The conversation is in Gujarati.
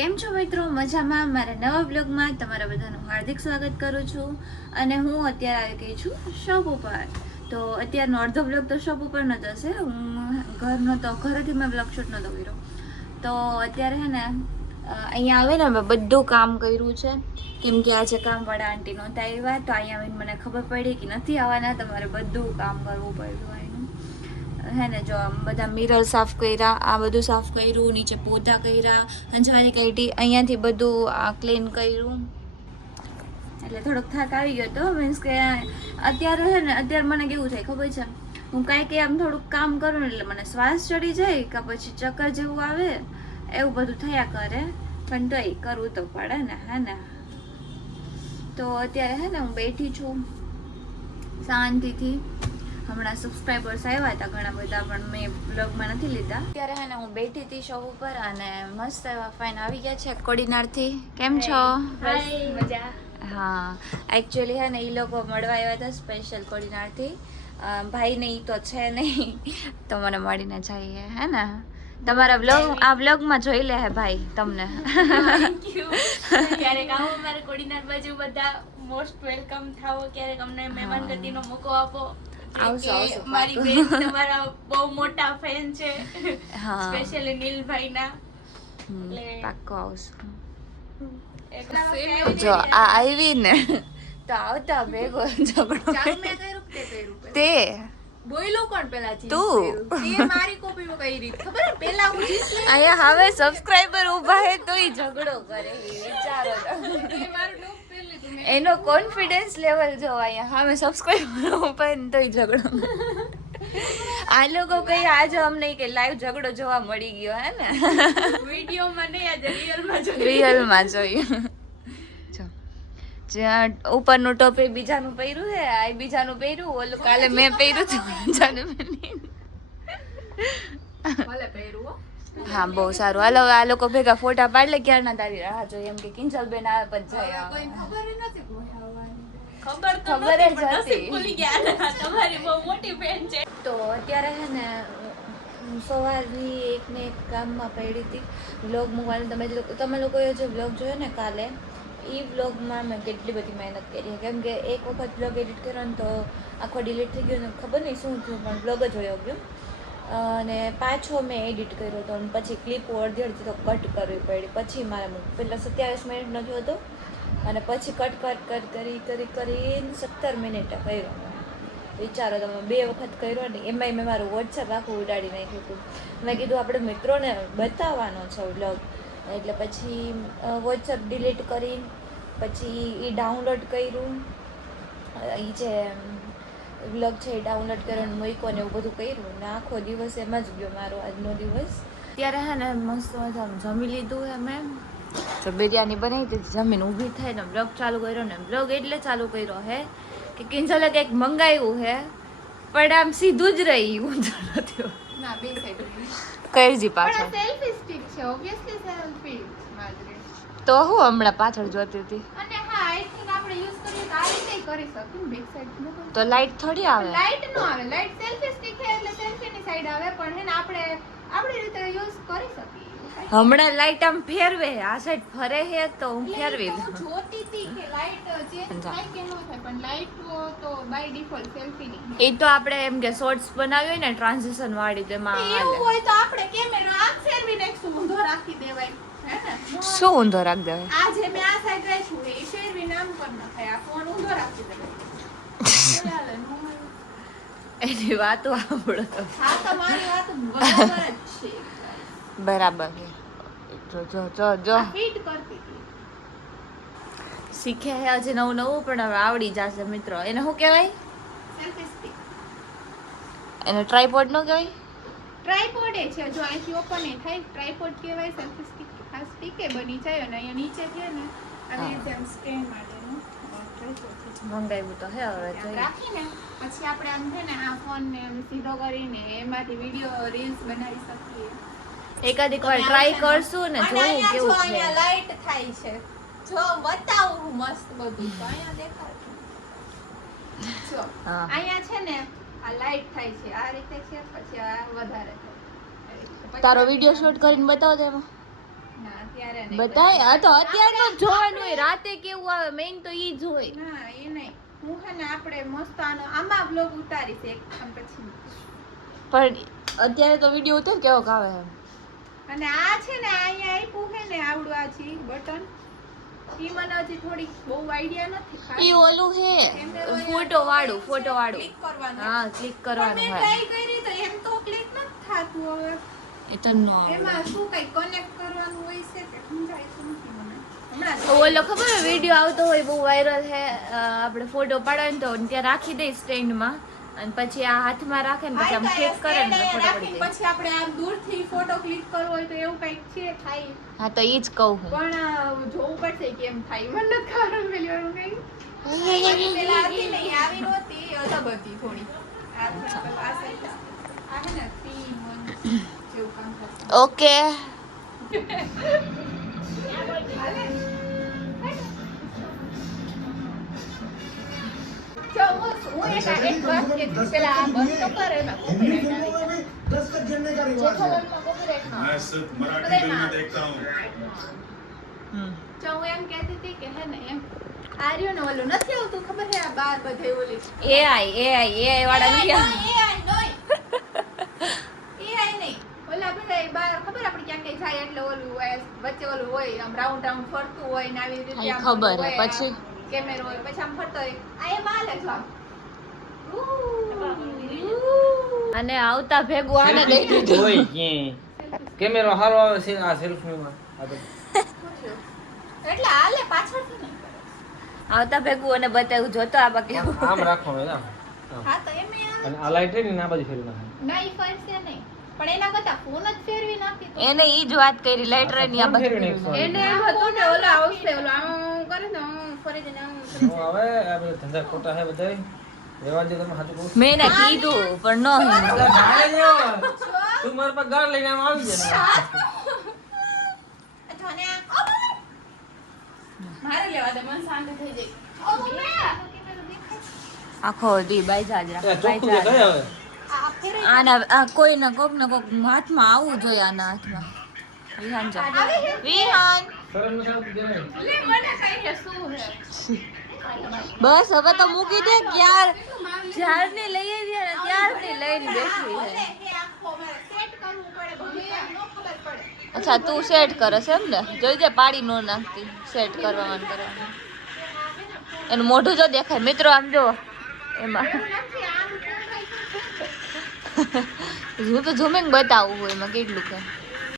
કેમ છો મિત્રો? મજામાં? મારા નવા બ્લોગમાં તમારા બધાનું હાર્દિક સ્વાગત કરું છું. અને હું અત્યારે આવી ગઈ છું શોપ ઉપર. તો અત્યારનો અડધો બ્લોગ તો શોપ ઉપર ન જ હશે. હું ઘરેથી મેં બ્લોગ શૂટ નહોતો કર્યો. તો અત્યારે હે ને અહીંયા આવે ને મેં બધું કામ કર્યું છે, કેમ કે આજે કામવાળા આંટી નહોતા આવ્યા. તો અહીંયા આવીને મને ખબર પડી કે નથી આવવાના, તમારે બધું કામ કરવું પડ્યું એનું. હે ને જો આમ બધા મિરર સાફ કર્યા, આ બધું સાફ કર્યું, નીચે પોતા કર્યા, અંજવારી કાઢી, અહીંયાથી બધું આ ક્લીન કર્યું. એટલે થોડોક થાક આવી ગયો હતો. મીન્સ કે અત્યારે છે ને અત્યારે મને કેવું થાય ખબર છે, હું કાંઈક આમ થોડુંક કામ કરું ને એટલે મને શ્વાસ ચડી જાય કે પછી ચક્કર જેવું આવે, એવું બધું થયા કરે. પણ તોય કરવું તો પડે ને, હે ને. તો અત્યારે હે ને હું બેઠી છું શાંતિથી. હમણાં સબસ્ક્રાઈબર્સ આવ્યા હતા ઘણા બધા, પણ મેં બ્લોગમાં નથી લીધા. અત્યારે હે ને હું બેઠી હતી શોપ ઉપર અને મસ્ત એવા ફાઇન આવી ગયા છે કોડીનારથી. કેમ છો? મજા. હા, એકચ્યુઅલી હે ને એ લોકો મળવા આવ્યા હતા સ્પેશિયલ કોડીનારથી. ભાઈ ને ઈ તો છે નહીં, તો મને મળીને જઈએ, હે ને. તમારા આ બ્લોગમાં જોઈ લે હે ભાઈ તમને. ક્યારેક આવો મારા કોડીનાર બાજુ, બધા મોસ્ટ વેલકમ થાઓ. ક્યારેક અમને મહેમાનગતિનો મોકો આપો. આવશો મારી બેન તમારા બહુ મોટા ફેન છે, સ્પેશિયલી નીલભાઈના. પાક્કો આવશું. જો આ આવી ને તો આવતા ભેગો ઝઘડો તે બોયલો કોણ પેલા તું તે મારી કોપી કરી ખબર હે? પેલા હું અહીંયા હવે સબસ્ક્રાઇબર ઊભા હે તોય ઝઘડો કરે. વિચારો એનો કોન્ફિડન્સ લેવલ જો અહીંયા હવે સબસ્ક્રાઇબર ઊભા ને તોય ઝઘડો. આ લોકો કઈ આજે અમને કે લાઈવ ઝઘડો જોવા મળી ગયો, હે ને. વિડિયોમાં નહીં, આજે રિયલમાં જોયું. જ્યાં ઉપરનું ટોપે બીજાનું પહેર્યું છે, આ બીજાનું પહેર્યું, ઓલું કાલે મેં પહેર્યું હતું બીજાનું પહેર્યું. હા, બહુ સારું. હાલો આ લોકો ભેગા ફોટા પાડ લે. ક્યારના તારી રાહ જોઈએ એમ કે કિંજલ બેન આવે પછી જાય. ખબર જ હતી. ભૂલી ગયા તમારી બહુ મોટી ફેન છે. તો અત્યારે છે ને સવારની એક ને એક કામમાં પડી હતી વ્લોગ મૂકવાનું. તમે લોકોએ જે વ્લોગ જોયો ને કાલે, એ વ્લોગમાં મેં કેટલી બધી મહેનત કરી. કેમ કે એક વખત વ્લોગ એડિટ કર્યો ને તો આખો ડિલીટ થઈ ગયો ને ખબર નહીં શું થયું, પણ વ્લોગ જ વયો ગયો. અને પાછો મેં એડિટ કર્યો હતો અને પછી ક્લિપો અડધી અડધી તો કટ કરવી પડી. પછી મારે પહેલાં 27 મિનિટનો થયો હતો અને પછી કટ કરીને 17 મિનિટે કર્યો. વિચારો તમે, 2 વખત કર્યો ને એમાંય મેં મારું વોટ્સએપ આખું ઉડાડી નાખ્યું હતું. મેં કીધું આપણે મિત્રોને બતાવવાનો છે વ્લોગ, એટલે પછી વોટ્સએપ ડિલીટ કરીને પછી એ ડાઉનલોડ કર્યું. એ જે વ્લોગ છે એ ડાઉનલોડ કર્યો, મૂક્યો ને એવું બધું કર્યું ને આખો દિવસ એમાં જ ગયો મારો આજનો દિવસ. ત્યારે હે ને મસ્ત મજાનું જમી લીધું હે મેં. જો બિરયાની બનાવી દીધી, જમીન ઊભી થાય ને બ્લોગ ચાલુ કર્યો ને બ્લોગ એટલે ચાલુ કર્યો હે કે કિંજલે કંઈક મંગાવ્યું હે, પણ આમ સીધું જ રહી ઊંધું નથી. ના, બે સાઈડ કરજી પાછળ સેલ્ફી સ્ટિક છે, ઓબ્વિયસલી સેલ્ફી માજરે. તો હું હમણાં પાછળ જોતી હતી. અને હા, આઈ થિંક આપણે યુઝ કરીએ તો આ રીતે કરી શકીએ. બેક સાઈડ નો તો લાઈટ થોડી આવે. લાઈટ નો આવે. લાઈટ સેલ્ફી સ્ટિક છે એટલે સેલ્ફી ની સાઈડ આવે, પણ હે ને આપણે આપણી રીતે યુઝ કરી શકીએ. હમણાં લાઈટ આમ ફેરવે, આ સાઈડ ફરે હે તો હું ફેરવી દઉં. જોતી હતી કે લાઈટ ચેન્જ થાય કે ન થાય, પણ લાઈટ તો બાય ડિફોલ્ટ સેલ્ફી ની. એ તો આપણે એમ કે શોર્ટ્સ બનાવ્યો હોય ને ટ્રાન્ઝિશન વાળી, તેમાં એવું હોય તો આપણે કેમેરો આમ ફેરવી નાખશું, ઊંધો રાખી દેવાય, હે ને. શું ઊંધો રાખ દેવાય? આ જે મેં આ સાઈડ રાખ્યું એ ફેરવી નામ પર ન થાય, આ ફોન ઊંધો રાખી દેવાય. એની વાતો આપણો તો હા, તમારી વાત બરાબર જ છે. બરાબર છે. જો ફિટ કરતી હતી. શીખે હે હજી નવું પણ હવે આવડી જશે મિત્રો. એને શું કહેવાય? Selfie stick. એને ટ્રાયપોડ નો કહેવાય? ટ્રાયપોડ એ છે, જો અહીંથી ઓપન એ થાય ટ્રાયપોડ કહેવાય. સેલ્ફી સ્ટિક આ સ્ટિક એ બની જાય અને અહીંયા નીચે છે ને આવી રીતે આમ સ્ટેન્ડ માટેનું ટ્રાયપોડ છે. મંગાવ્યું તો હે, હવે જોઈએ. રાખીને પછી આપણે આમ છે ને આ ફોન ને સીધો કરીને એમાંથી વિડિયો રીલ્સ બનાવી શકીએ. એકાદી વાર ટ્રાય કરશું ને જોવું કેવું છે. અહીંયા લાઈટ થાય છે, જો બતાવું મસ્ત બધું તો અહીંયા દેખાડું. જો અહીંયા છે ને આ લાઈટ થાય છે, આ રીતે છે, પછી આ વધારે થાય. તારો વિડિયો શૂટ કરીને બતાવ દે એમાં. ના અત્યારે નહીં બધાય આ તો અત્યારનું જ જોવાનું હોય, રાતે કેવું આવે મેઇન તો ઈ જ હોય. ના એ નહીં. હું છે ને આપણે મસ્ત આમાં બ્લોગ ઉતારીશ એક આમ પછી. પણ અત્યારે તો વિડીયો ઉતર કેવો આવે એમ. અને આ છે ને અહીંયા આપ્યું છે ને આવડું આ છે બટન ઈ મને હજી થોડી બહુ આઈડિયા નથી ખાસ. ઈ ઓલું હે ફોટો વાળું ક્લિક કરવાનું. હા ક્લિક પણ કરવાનું મેં હોય. ટ્રાય કરી તો એમ તો ક્લિક નથી થાતું હવે. એ તો નો એમાં શું કઈ કનેક્ટ કરવાનું હોય છે કે સમજાય છે નથી મને. હમણાં ઓલો ખબર વિડીયો આવતો હોય બહુ વાયરલ હે આપણે ફોટો પાડવાનો તો ત્યાં રાખી દે સ્ટેન્ડમાં અને પછી આ હાથમાં રાખે ને પછી આમ ક્લિક કરે ને ફોટો પડી જાય. પછી આપણે આમ દૂરથી ફોટો ક્લિક કરવો હોય તો એવું કંઈક છે થાય. હા તો ઈ જ કહું હું. પણ જોવું પડશે કેમ થાય મને નથી ખબર પેલી વાર હું કઈ પેલા હતી નહીં આવી નહોતી અલગ હતી થોડી આ સાઈડ આ હે ને 3-1 જેવું કામ કરશે ઓકે જો હું એક વાત કે પેલા આ બંધ તો કરે એમાં copyright આવી જાય. दस्तक गिरने का रिवाज है ચોથાવનમાં copyright ના मैं આવે. सिर्फ मराठी फिल्में देखता हूँ જો હું એમ કહેતી હતી કે હે ને એમ આ રહ્યો ને ઓલું નથી આવતું ખબર છે આ બાર બધે ઓલી એઆઈ વાળા નથી આ. AI નહીં ઓલા બધા બાર ખબર આપણે ક્યાં ક્યાં જાય એટલે ઓલું હોય વચ્ચે ઓલું હોય આમ રાઉન્ડ રાઉન્ડ ફરતું હોય ને આવી રીતે હા, આમ ખબર હોય, હે. આમ પછી? કેમેરો હોય પછી આમ ફરતો હોય આ એમ હાલે છે આમ. અને આવતા ભેગું આને દઈ દીધું. હોય ક્યાંય કેમેરો સારો આવે છે આ સેલ્ફીમાં એટલે હાલે પાછળથી નહીં કરે. આવતા ભેગું અને બતાવ્યું જોતો આ બાકી આમ રાખવાનું આમ. હા તો એમ અને આ લાઈટ રહી ને આ બાજુ ફેરવી નાખે ના ઈ ફરશે નહીં પણ એના કરતા ફોન જ ફેરવી નાખી તો એને ઈ જ વાત કરી લાઈટ ની આ ફેરવી બાજુ. નાખશું. એને એમ હતું કે ઓલો આવશે ઓલો આમ કરે ને આમ ફરી જઈને આમ હું હવે આ બધા ધંધા ખોટા છે બધાય રેવા દે તમે સાચું કહું છું. મેં એને કીધું પણ ન એટલે મારે લેવા. તું મારા પર ગાળ લઈને આમ આવી જાય અથવાને મારે લેવા દે મન શાંત થઈ જાય આખો દી બાઈજા જ એ રાખે ચોખ્ખું બાઈજા જ દેખાય હવે આ ફેરવી આના આ કોઈ ને કોક હાથમાં આવવું જોઈએ આના હાથમાં. વિહાન જા વિહાન શરમ નથી આવતી જરાય? લે મને કઈ છે શું છે બસ હવે તો મૂકી દે જ્યારની લઈ આવી ને ત્યારની લઈને બેઠી છે. અચ્છા તું સેટ કરસ એમ ને જોઈજે પાડી નો નાખતી સેટ કરવાનું કરવાનું એનું મોઢું જો દેખાય મિત્રો આમ જો એમાં હું તો ઝૂમિંગ બતાવું એમાં કેટલું કે